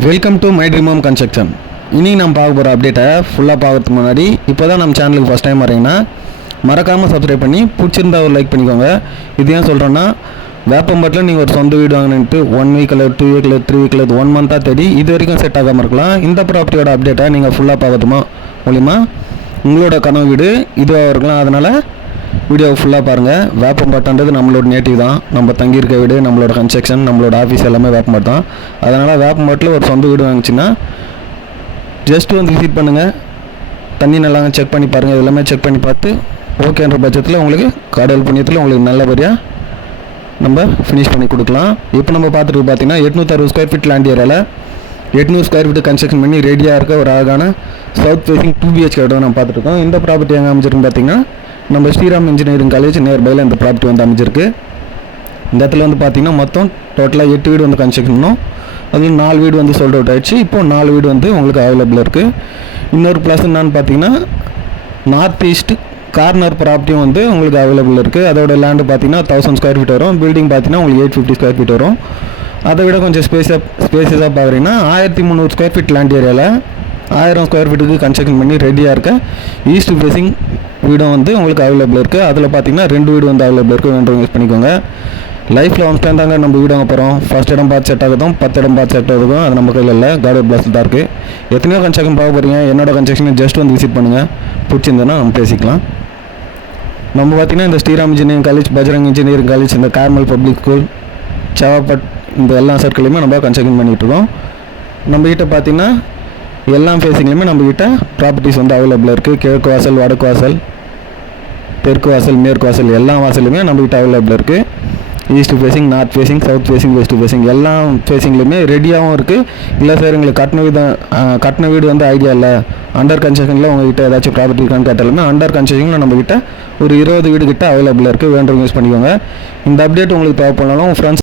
Welcome to my dream home construction இனி நம்ம பார்க்க போகிற அப்டேட்டை ஃபுல்லாக பார்க்கறதுக்கு முன்னாடி இப்போ தான் நம்ம சேனலுக்கு ஃபஸ்ட் டைம் வரீங்கன்னா மறக்காமல் சப்ஸ்கிரைப் பண்ணி பிடிச்சிருந்தா ஒரு லைக் பண்ணிக்கோங்க. இது ஏன் சொல்கிறேன்னா வேப்பம்பட்டில் நீங்கள் ஒரு சொந்த வீடு வாங்கினுட்டு ஒன் வீக்கில் டூ வீக்கில் த்ரீ வீக்கில் ஒன் மந்த்தாக தேடி இது வரைக்கும் செட் ஆகாமல் இருக்கலாம். இந்த ப்ராப்பர்ட்டியோட அப்டேட்டை நீங்கள் ஃபுல்லாக பார்க்கறதுமா மூலிமா உங்களோட கனவு வீடு இதுவாக இருக்கலாம். அதனால் வீடியோ ஃபுல்லாக பாருங்கள் வேப்பம்பாட்டன்றது நம்மளோட நேட்டிவ் தான். நம்ம தங்கியிருக்க வீடு நம்மளோட கன்ஸ்ட்ரக்ஷன் நம்மளோட ஆஃபீஸ் எல்லாமே வேப்பம்பாட்டு தான். அதனால் வேப்பம்பாட்டில் ஒரு சொந்த வீடு வாங்கிச்சின்னா ஜஸ்ட் வந்து விசிட் பண்ணுங்கள் தண்ணி நல்லா செக் பண்ணி பாருங்கள் எல்லாமே செக் பண்ணி பார்த்து ஓகேன்ற பட்சத்தில் உங்களுக்கு கடல் புண்ணியத்தில் உங்களுக்கு நல்லபடியாக நம்ம ஃபினிஷ் பண்ணி கொடுக்கலாம். இப்போ நம்ம பார்த்துட்டு பார்த்தீங்கன்னா எட்நூற்றறுபது ஸ்கொயர் ஃபீட் லேண்ட் ஏரியாவில் எட்நூறு ஸ்கொயர் ஃபீட் கன்ஸ்ட்ரக்ஷன் பண்ணி ரெடியாக இருக்க ஒரு அழகான சவுத் ஃபேசிங் டூ பிஹெச் கடை நம்ம பார்த்துருக்கோம் இந்த ப்ராப்பர்ட்டி எங்கே அமைச்சிருக்குன்னு பார்த்தீங்கன்னா நம்ம ஸ்ரீராம் இன்ஜினியரிங் காலேஜ் நியர்பையில் இந்த ப்ராப்பர்ட்டி வந்து அமைஞ்சிருக்கு. இந்த இடத்துல வந்து பார்த்தீங்கன்னா மொத்தம் டோட்டலாக எட்டு வீடு வந்து கன்ஸ்ட்ரக்ஷன் பண்ணோம். அதில் நாலு வீடு வந்து சோல்ட் அவுட் ஆயிடுச்சு. இப்போ நாலு வீடு வந்து உங்களுக்கு அவைலபிள் இருக்குது இன்னொரு ப்ளஸ் என்னன்னு பார்த்தீங்கன்னா நார்த் ஈஸ்ட் கார்னர் ப்ராப்பர்ட்டியும் வந்து உங்களுக்கு அவைலபிள் இருக்குது அதோட லேண்டு பார்த்தீங்கன்னா தௌசண்ட் ஸ்கொயர் ஃபீட் வரும். பில்டிங் பார்த்தீங்கன்னா உங்களுக்கு எயிட் ஃபிஃப்டி ஸ்கொயர் ஃபீட் வரும். அதை விட கொஞ்சம் ஸ்பேஸாக ஸ்பேஸஸாக பார்க்குறீங்கன்னா ஆயிரத்தி முந்நூறு ஸ்கொயர் ஃபீட் லேண்ட் ஏரியாவில் ஆயிரம் ஸ்கொயர் ஃபீட்டுக்கு கன்ஸ்ட்ரக்ஷன் பண்ணி ரெடியாக இருக்க. ஈஸ்ட் ஃபேஸிங் வீடும் வந்து உங்களுக்கு அவைலபிள் இருக்குது அதில் பார்த்தீங்கன்னா ரெண்டு வீடு வந்து அவைலபிள் இருக்குது வேண்டவங்க யூஸ் பண்ணிக்கோங்க. லைஃப்பில் ஒன் டைம் தாங்க நம்ம வீடு வாங்க போகிறோம் ஃபர்ஸ்ட் இடம் பார்த்து செட் ஆகுதும் பத்து இடம் பார்த்து செட் ஆகுதும் அது நம்ம கையில் இல்லை. கார்டு பிளஸ் தான் இருக்குது எத்தனையோ கன்ஸ்ட்ரக்ஷன் பார்க்க போகிறீங்க என்னோட கன்ஸ்ட்ரக்ஷனை ஜஸ்ட் வந்து விசிட் பண்ணுங்கள் பிடிச்சிருந்தேன்னா நம்ம பேசிக்கலாம். நம்ம பார்த்தீங்கன்னா இந்த Sriram engineering college Bajrang engineering college இந்த கார்மல் பப்ளிக் ஸ்கூல் சேவாப்பட் இந்த எல்லா சர்க்கிளையுமே நம்ம கன்ஸ்ட்ரக்ஷன் பண்ணிகிட்டு இருக்கோம். நம்ம பார்த்தீங்கன்னா எல்லா ஃபேஸிங்லையுமே நம்ம கிட்ட ப்ராப்பர்ட்டிஸ் வந்து அவைலபிளாக இருக்குது கிழக்கு வாசல் வடக்கு வாசல் தெற்கு வாசல் மேற்கு வாசல் எல்லா வாசலுமே நம்மகிட்ட அவைலபிள் இருக்குது east facing north facing south facing west facing எல்லா ஃபேஸிங்லையுமே ரெடியாகவும் இருக்குது இல்லை சார் எங்களுக்கு கட்டின வீடு கட்டின வீடு வந்து ஐடியா இல்லை. அண்டர் கன்ஸ்ட்ரக்ஷனில் உங்ககிட்ட ஏதாச்சும் ப்ராப்பர்ட்டி இருக்கான்னு கேட்டாலுமே அண்டர் கன்ஸ்ட்ரக்ஷனில் நம்ம ஒரு இருபது வீடு கிட்ட அவைலபிளாக இருக்குது வேண்டவங்க யூஸ் பண்ணிக்கோங்க. இந்த அப்டேட் உங்களுக்கு தேவைப்படலாம் உங்கள் ஃப்ரெண்ட்ஸ்